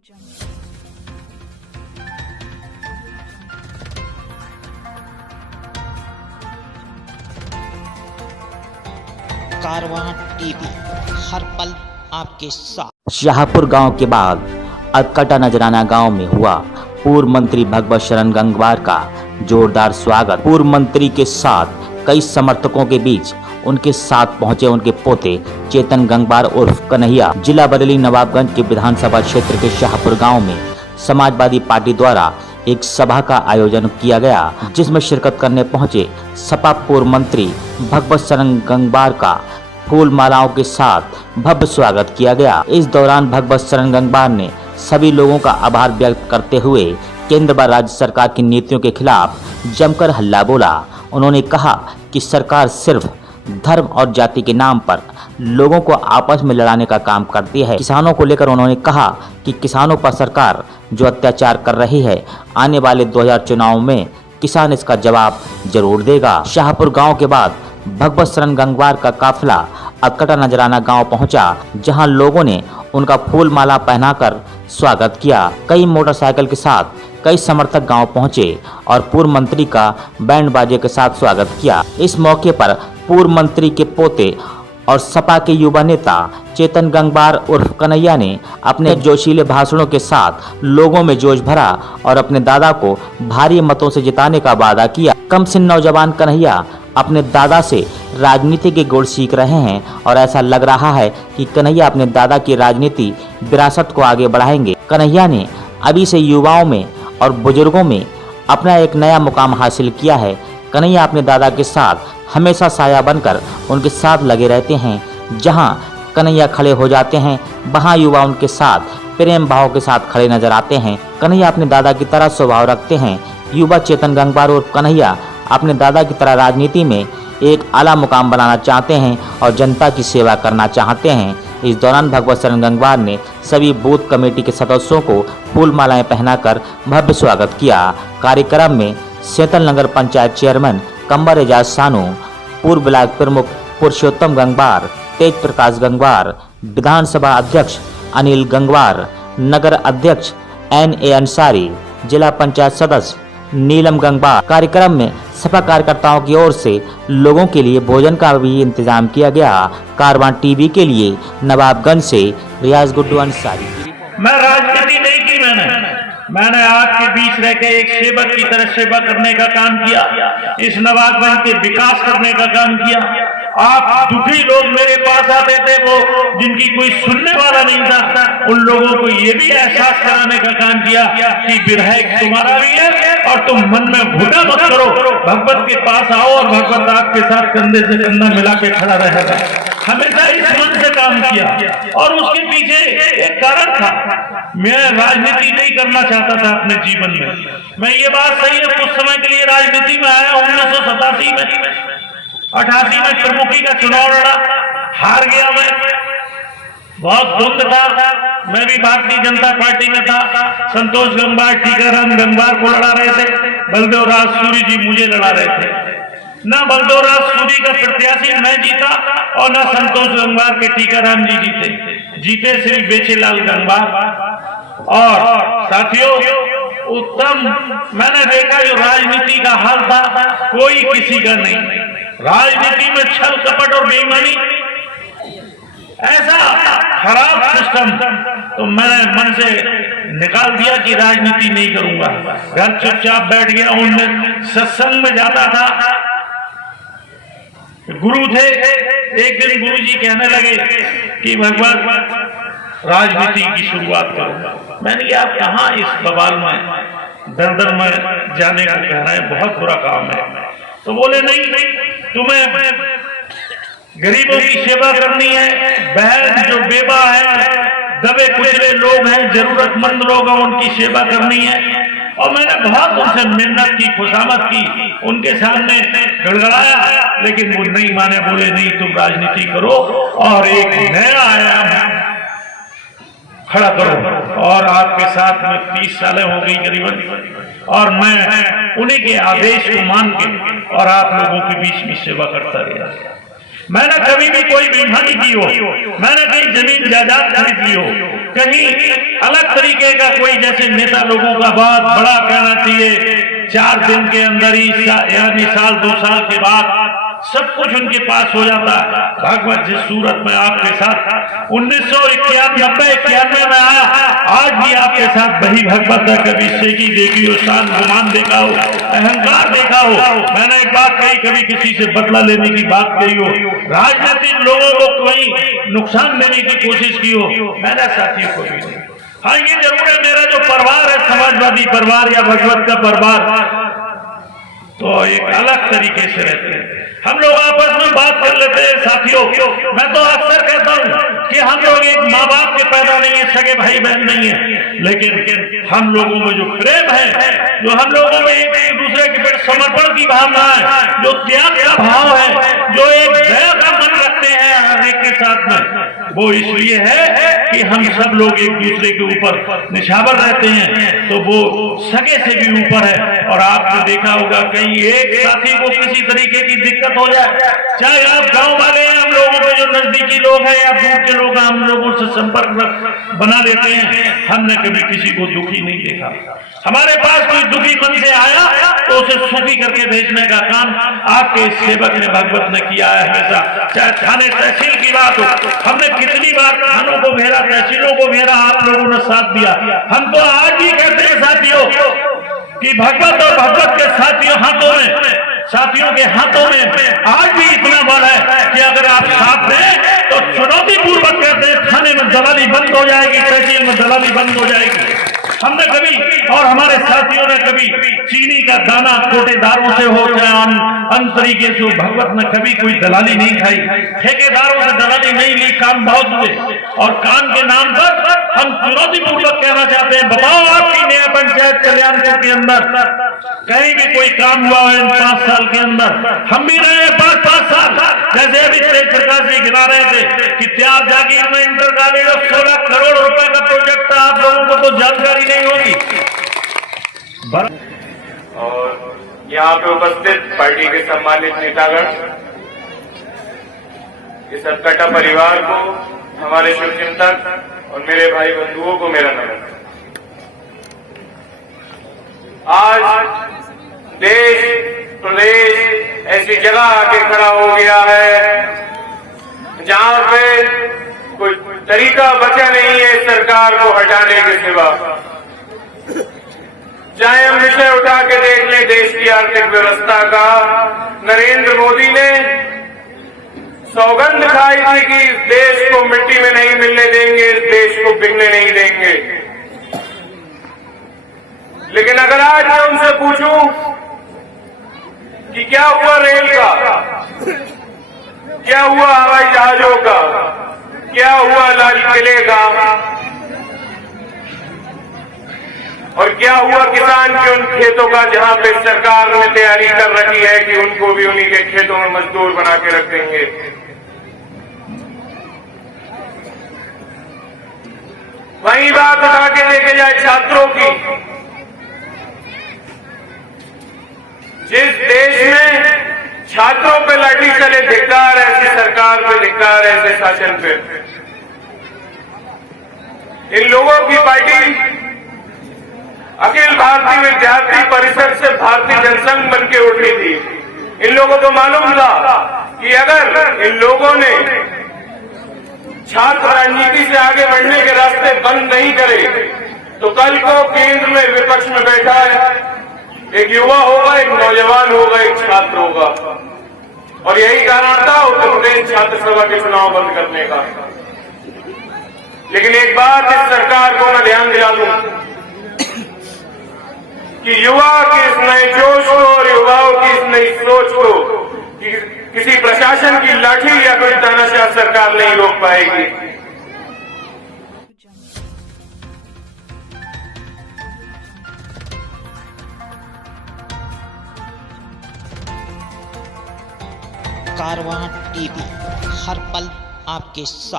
कारवां TV, हर पल आपके साथ। शाहपुर गांव के बाद अटकटा नजराना गांव में हुआ पूर्व मंत्री भगवत शरण गंगवार का जोरदार स्वागत। पूर्व मंत्री के साथ कई समर्थकों के बीच उनके साथ पहुंचे उनके पोते चेतन गंगवार उर्फ कन्हैया। जिला बरेली नवाबगंज के विधानसभा क्षेत्र के शाहपुर गांव में समाजवादी पार्टी द्वारा एक सभा का आयोजन किया गया, जिसमें शिरकत करने पहुंचे सपा पूर्व मंत्री भगवत शरण गंगवार का फूल मालाओं के साथ भव्य स्वागत किया गया। इस दौरान भगवत शरण गंगवार ने सभी लोगों का आभार व्यक्त करते हुए केंद्र व राज्य सरकार की नीतियों के खिलाफ जमकर हल्ला बोला। उन्होंने कहा कि सरकार सिर्फ धर्म और जाति के नाम पर लोगों को आपस में लड़ाने का काम करती है। किसानों को लेकर उन्होंने कहा कि किसानों पर सरकार जो अत्याचार कर रही है, आने वाले 2000 चुनाव में किसान इसका जवाब जरूर देगा। शाहपुर गांव के बाद भगवत शरण गंगवार का काफिला अटकटा नजराना गांव पहुंचा, जहां लोगों ने उनका फूल माला पहनाकर स्वागत किया। कई मोटरसाइकिल के साथ कई समर्थक गांव पहुंचे और पूर्व मंत्री का बैंड बाजे के साथ स्वागत किया। इस मौके पर पूर्व मंत्री के पोते और सपा के युवा नेता चेतन गंगवार उर्फ कन्हैया ने अपने जोशीले भाषणों के साथ लोगों में जोश भरा और अपने दादा को भारी मतों से जिताने का वादा किया। कम सिन नौजवान कन्हैया अपने दादा से राजनीति के गुण सीख रहे हैं और ऐसा लग रहा है कि कन्हैया अपने दादा की राजनीति विरासत को आगे बढ़ाएंगे। कन्हैया ने अभी से युवाओं में और बुजुर्गों में अपना एक नया मुकाम हासिल किया है। कन्हैया अपने दादा के साथ हमेशा साया बनकर उनके साथ लगे रहते हैं। जहां कन्हैया खड़े हो जाते हैं, वहां युवा उनके साथ प्रेम भाव के साथ खड़े नजर आते हैं। कन्हैया अपने दादा की तरह स्वभाव रखते हैं। युवा चेतन गंगवार और कन्हैया अपने दादा की तरह राजनीति में एक आला मुकाम बनाना चाहते हैं और जनता की सेवा करना चाहते हैं। इस दौरान भगवत शरण गंगवार ने सभी बूथ कमेटी के सदस्यों को फूल मालाएं पहनाकर भव्य स्वागत किया। कार्यक्रम में सेतल नगर पंचायत चेयरमैन कंवर एजाज सानू, पूर्व ब्लॉक प्रमुख पुरुषोत्तम गंगवार, तेज प्रकाश गंगवार, विधानसभा अध्यक्ष अनिल गंगवार, नगर अध्यक्ष NA अंसारी, जिला पंचायत सदस्य नीलम गंगवार। कार्यक्रम में सपा कार्यकर्ताओं की ओर से लोगों के लिए भोजन का भी इंतजाम किया गया। कारवां टीवी के लिए नवाबगंज से रियाज गुड्डू अंसारी। मैं राजनीति नहीं की, मैंने आपके बीच रह के एक सेवक की तरह सेवा करने का काम किया, इस नवाबगंज के विकास करने का काम किया। आप दुखी लोग मेरे पास आते थे, वो जिनकी कोई सुनने वाला नहीं था, उन लोगों को ये भी एहसास कराने का काम किया कि विधायक तुम्हारा भी है और तुम मन में घुटा मत करो, भगवत के पास आओ और भगवत आपके साथ कंधे से कंधा मिला के खड़ा रहेगा। हमेशा इस मन से काम किया और उसके पीछे एक कारण था। मैं राजनीति नहीं करना चाहता था अपने जीवन में। मैं ये बात सही है, कुछ समय के लिए राजनीति में आया 1987 में, 88 में प्रमुखी का चुनाव लड़ा, हार गया मैं, बहुत द्वंद था। मैं भी भारतीय जनता पार्टी में था। संतोष गंगवार टीकाराम गंगवार को लड़ा रहे थे, बलदेव राज सूरी जी मुझे लड़ा रहे थे। न बलदेव राज सूरी का प्रत्याशी मैं जीता और न संतोष गंगवार के टीकाराम जी जीते श्री बेचेलाल गंगवार। और साथियों, उत्तम मैंने देखा जो राजनीति का हाल था, कोई किसी का नहीं। राजनीति में छल कपट और बेईमानी, ऐसा खराब सिस्टम, तो मैंने मन से निकाल दिया कि राजनीति नहीं करूंगा। घर चुपचाप बैठ गया। उनमें सत्संग में जाता था, गुरु थे। एक दिन गुरु जी कहने लगे कि भगवान राजनीति की शुरुआत करो। मैंने कहा आप कहाँ इस बवाल में दर में जाने को कह रहे हैं, बहुत बुरा काम है। तो बोले नहीं, तुम्हें गरीबों की सेवा करनी है, बहन जो बेवा है, दबे कुचले लोग हैं, जरूरतमंद लोग हैं, उनकी सेवा करनी है। और मैंने बहुत उनसे मिन्नत की, खुशामद की, उनके सामने गड़गड़ाया, लेकिन वो नहीं माने। बोले नहीं, तुम राजनीति करो और एक नया आयाम खड़ा करो। और आपके साथ में 30 सालें हो गई करीबन, और मैं उन्हीं के आदेश को मान के और आप लोगों के बीच में सेवा करता रहा। मैंने कभी भी कोई बेईमानी की हो, मैंने कहीं जमीन जायदाद खरीद ली हो, कहीं अलग तरीके तरीके का कोई जैसे नेता लोगों का बहुत बड़ा कहना चाहिए 4 दिन के अंदर ही यानी साल 2 साल के बाद सब कुछ उनके पास हो जाता है। भागवत जिस सूरत में आपके साथ 1991 में आया, आज भी आपके साथ वही भगवत है। कभी सेकी देखी हो, शान गुमान देखा हो, अहंकार देखा हो। मैंने एक बात कही, कभी किसी से बदला लेने की बात कही हो, राजनीतिक लोगों को कोई नुकसान देने की कोशिश की हो, मैंने साथियों को भी नहीं। हाँ, ये जरूर है, मेरा जो परिवार है समाजवादी परिवार या भगवत का परिवार, तो एक अलग तरीके से रहते हैं। हम लोग आपस में बात कर लेते हैं साथियों। मैं तो अक्सर कहता हूँ कि हम लोग एक माँ बाप के पैदा नहीं है, सगे भाई बहन नहीं है, लेकिन हम लोगों में जो प्रेम है, जो हम लोगों में एक दूसरे के प्रति समर्पण की भावना है, जो त्याग का भाव है, जो एक दया का मन रखते हैं हर एक के साथ में, वो इसलिए है कि हम सब लोग एक दूसरे के ऊपर निछावर रहते हैं, तो वो सगे से भी ऊपर है। और आपने देखा होगा कहीं एक साथी को किसी तरीके की दिक्कत हो जाए, चाहे आप गांव वाले हैं, हम लोगों के जो नजदीकी लोग हैं या दूर के लोग हैं, हम लोगों से संपर्क बना लेते हैं। हमने कभी किसी को दुखी नहीं देखा। हमारे पास कोई दुखी मन से आया तो उसे सुखी करके भेजने का काम आपके सेवक ने भगवत ने किया है हमेशा। चाहे थाने तहसील की बात हो, हमने कितनी बार थानों को घेरा, तहसीलों को घेरा, आप लोगों ने साथ दिया। हम तो आज भी कहते हैं साथियों कि भगवत और भगवत के साथियों के हाथों में आज भी इतना बल है कि अगर आप साथ दें तो चुनौती पूर्वक कहते हैं थाने में दलाली बंद हो जाएगी, तहसील में दलाली बंद हो जाएगी। हमने कभी और हमारे साथियों ने कभी चीनी का दाना कोटेदारों से हो चाहे अन्य तरीके से, भगवत ने कभी कोई दलाली नहीं खाई, ठेकेदारों से दलाली नहीं ली। काम बहुत हुए और काम के नाम पर हम चुनौतीपूर्वक कहना चाहते हैं, बताओ आपकी नया पंचायत कल्याणपुर के अंदर कहीं भी कोई काम हुआ है इन 5 साल के अंदर? हम भी रहे हैं 5 साल। जैसे अभी तेज प्रकाश जी गिरा रहे थे कि त्याग जागीर में इंटर कॉलेज 16 करोड़ रुपए का प्रोजेक्ट था, आप लोगों को तो जानकारी नहीं होगी। और यहाँ पे उपस्थित पार्टी के सम्मानित नेतागण, इस अटकटा परिवार को, हमारे शुभचिंतक और मेरे भाई बंधुओं को मेरा नमस्कार। आज देश प्रदेश ऐसी जगह आके खड़ा हो गया है जहां पे कोई तरीका बचा नहीं है सरकार को हटाने के सिवा। चाहे हम विषय उठा के देख लें देश की आर्थिक व्यवस्था का, नरेंद्र मोदी ने सौगंध खाई थी कि इस देश को मिट्टी में नहीं मिलने देंगे, इस देश को बिकने नहीं देंगे। लेकिन अगर आज मैं उनसे पूछूं कि क्या हुआ रेल का, क्या हुआ हवाई जहाजों का, क्या हुआ लाल किले का, और क्या हुआ किसान के उन खेतों का जहां पे सरकार ने तैयारी कर रखी है कि उनको भी उन्हीं के खेतों में मजदूर बना के रख देंगे। वहीं बात उठा के देखे जाए छात्रों की, जिस देश में छात्रों पे लाठी चले, धिक्कार ऐसी सरकार पे, धिक्कार ऐसे शासन पे। इन लोगों की पार्टी अखिल भारतीय विद्यार्थी परिषद से भारतीय जनसंघ बन के उठी थी। इन लोगों को मालूम था कि अगर इन लोगों ने छात्र राजनीति से आगे बढ़ने के रास्ते बंद नहीं करे तो कल को केंद्र में विपक्ष में बैठा है एक युवा होगा, एक नौजवान होगा, एक छात्र होगा। और यही कारण था उत्तर प्रदेश छात्र सभा के चुनाव बंद करने का। लेकिन एक बात इस सरकार को मैं ध्यान दिला दूं कि युवा के इस नए जोश को और युवाओं की इस नई सोच को कि किसी प्रशासन की लाठी या कोई तानाशाह सरकार नहीं रोक पाएगी। कारवां टीवी, हर पल आपके साथ।